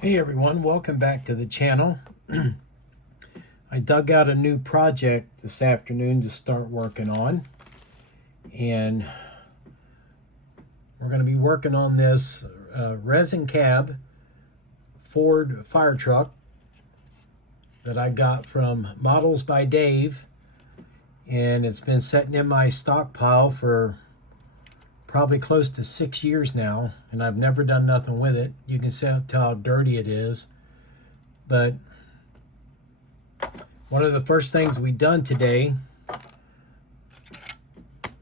Hey everyone, welcome back to the channel. I dug out a new project this afternoon to start working on, and we're going to be working on this resin cab Ford fire truck that I got from Models by Dave, and it's been sitting in my stockpile for probably close to 6 years now, and I've never done nothing with it. You can tell how dirty it is, but one of the first things we done today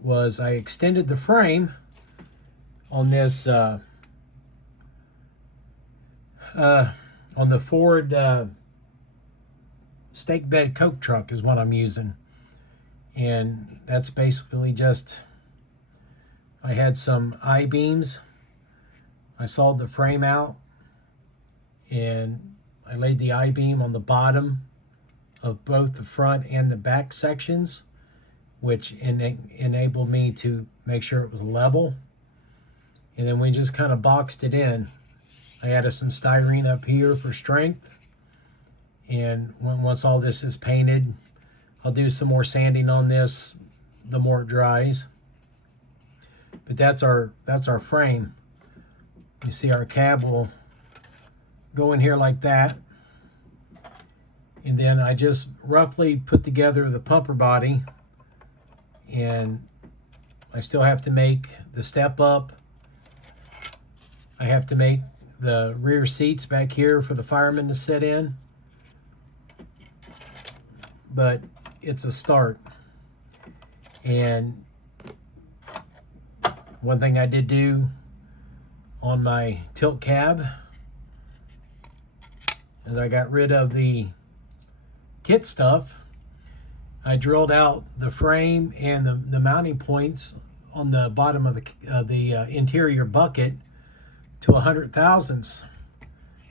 was I extended the frame on this on the Ford stake bed coke truck is what I'm using, and that's basically just, I had some I-beams. I sawed the frame out and I laid the I-beam on the bottom of both the front and the back sections, which enabled me to make sure it was level. And then we just kind of boxed it in. I added some styrene up here for strength, and once all this is painted, I'll do some more sanding on this the more it dries. But that's our frame. You see our cab will go in here like that. And then I just roughly put together the pumper body, and I still have to make the step up. I have to make the rear seats back here for the firemen to sit in. But it's a start. And one thing I did do on my tilt cab is I got rid of the kit stuff. I drilled out the frame and the mounting points on the bottom of the interior bucket to 100 thousandths.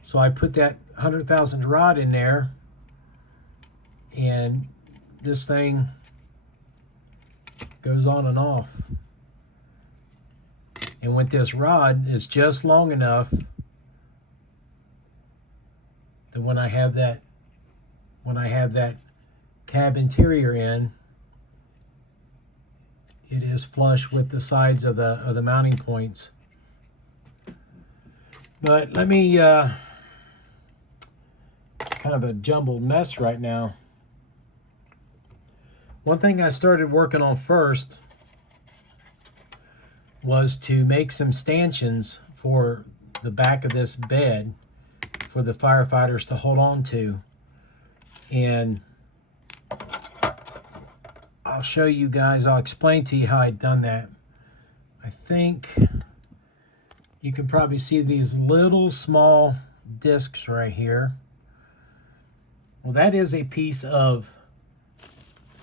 So I put that 100 thousandth rod in there, and this thing goes on and off. And with this rod, it's just long enough that when I have that cab interior in, it is flush with the sides of the mounting points. But let me kind of a jumbled mess right now. One thing I started working on first was to make some stanchions for the back of this bed for the firefighters to hold on to. And I'll show you guys, I'll explain to you how I'd done that. I think you can probably see these little small discs right here. Well, that is a piece of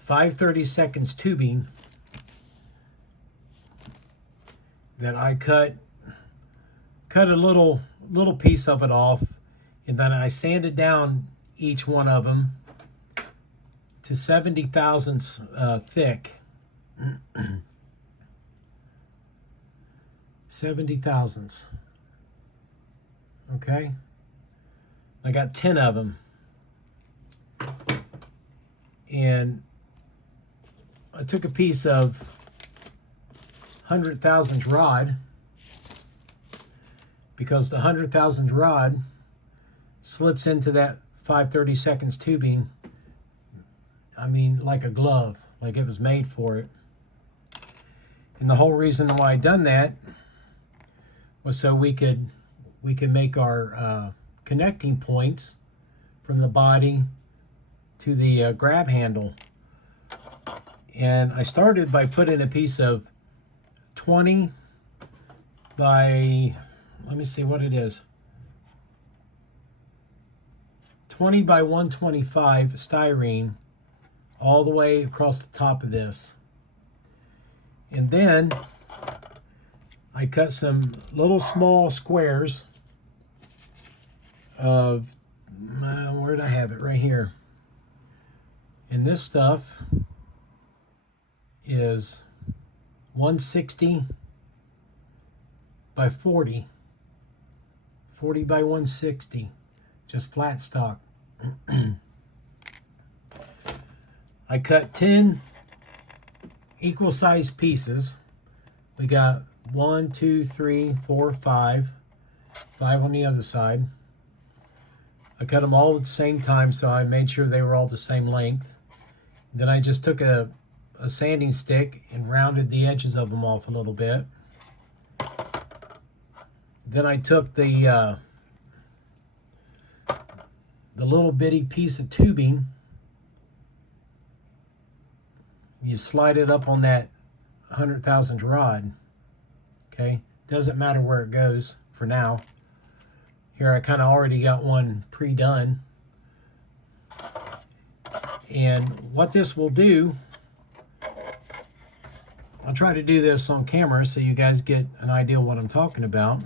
5/32 tubing that I cut a little piece of it off, and then I sanded down each one of them to 70 thousandths thick. 70 thousandths. Okay, I got 10 of them, and I took a piece of 100 thousandth rod, because the 100 thousandth rod slips into that 5/32 tubing, I mean, like a glove, like it was made for it. And the whole reason why I done that was so we could make our connecting points from the body to the grab handle. And I started by putting a piece of 20 by, let me see what it is, 20 by 125 styrene all the way across the top of this. And then I cut some little small squares of, where did I have it? Right here. And this stuff is 160 by 40 40 by 160, just flat stock. I cut 10 equal sized pieces. We got 1, 2, 3, 4, 5 on the other side. I cut them all at the same time, so I made sure they were all the same length. Then I just took a sanding stick and rounded the edges of them off a little bit. Then I took the little bitty piece of tubing. You slide it up on that 100,000 rod. Okay, doesn't matter where it goes for now. Here I kind of already got one pre-done. And what this will do, I'll try to do this on camera so you guys get an idea of what I'm talking about,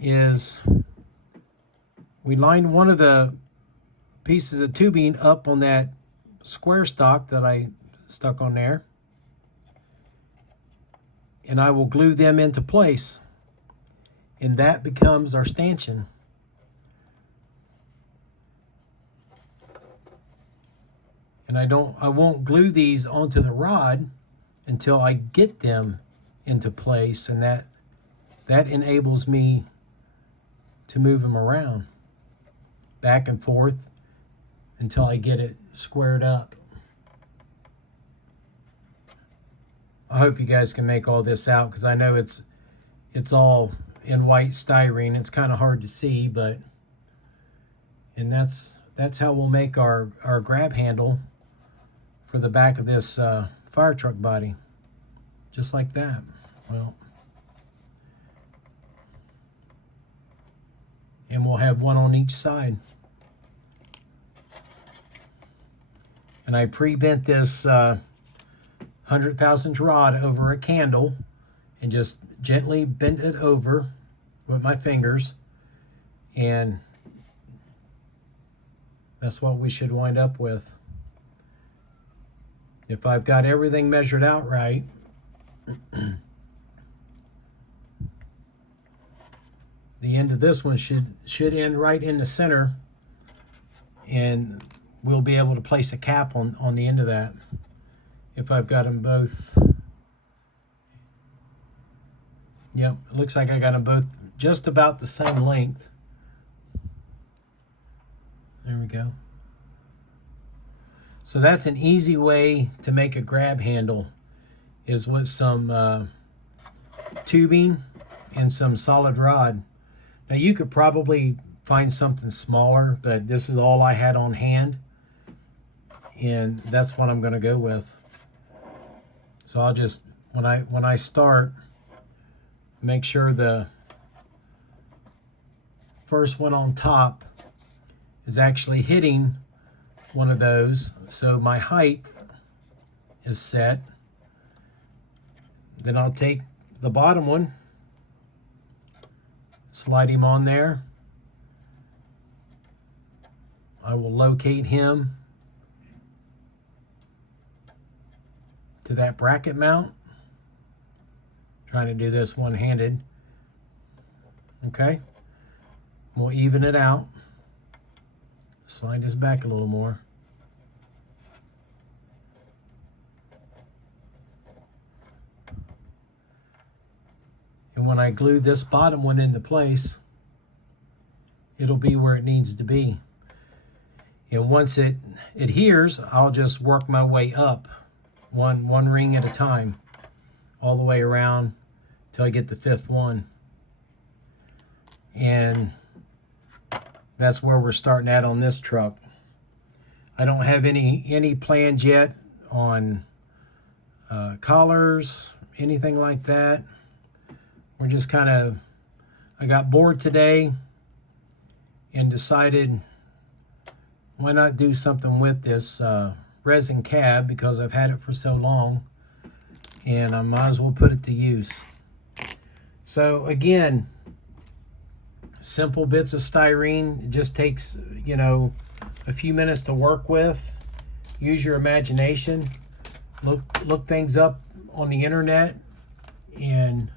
is we line one of the pieces of tubing up on that square stock that I stuck on there, and I will glue them into place, and that becomes our stanchion. And I won't glue these onto the rod until I get them into place, and that enables me to move them around back and forth until I get it squared up. I hope you guys can make all this out, because I know it's all in white styrene. It's kind of hard to see, and that's how we'll make our grab handle for the back of this fire truck body, just like that. Well, and we'll have one on each side. And I pre-bent this 100,000 rod over a candle and just gently bent it over with my fingers, and that's what we should wind up with. If I've got everything measured out right, the end of this one should end right in the center, and we'll be able to place a cap on the end of that if I've got them both. Yep, it looks like I got them both just about the same length. There we go. So that's an easy way to make a grab handle, is with some tubing and some solid rod. Now you could probably find something smaller, but this is all I had on hand, and that's what I'm going to go with. So I'll just, when I start, make sure the first one on top is actually hitting one of those, so my height is set. Then I'll take the bottom one, slide him on there. I will locate him to that bracket mount. Trying to do this one-handed. Okay, we'll even it out. Slide this back a little more. And when I glue this bottom one into place, it'll be where it needs to be. And once it adheres, I'll just work my way up one ring at a time, all the way around till I get the fifth one. And that's where we're starting at on this truck. I don't have any plans yet on collars, anything like that. We're just kind of, I got bored today and decided, why not do something with this resin cab, because I've had it for so long, and I might as well put it to use. So again, simple bits of styrene. It just takes, you know, a few minutes to work with. Use your imagination. Look things up on the internet, and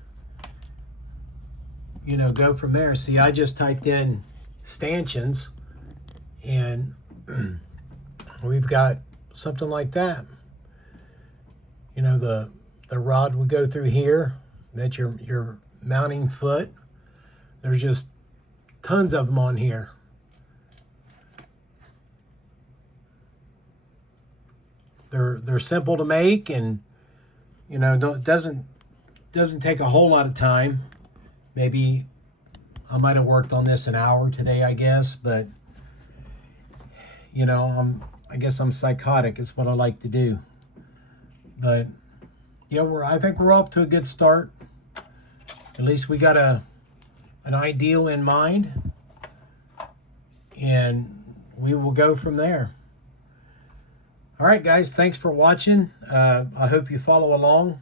you know, go from there. See, I just typed in stanchions, and we've got something like that. You know, the rod would go through here. That's your mounting foot. There's just tons of them on here. They're simple to make, and you know, doesn't take a whole lot of time. Maybe I might have worked on this an hour today, I guess, but you know, I guess I'm psychotic. It's what I like to do. But yeah, I think we're off to a good start. At least we got an ideal in mind, and we will go from there. All right, guys, thanks for watching. I hope you follow along,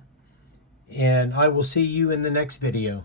and I will see you in the next video.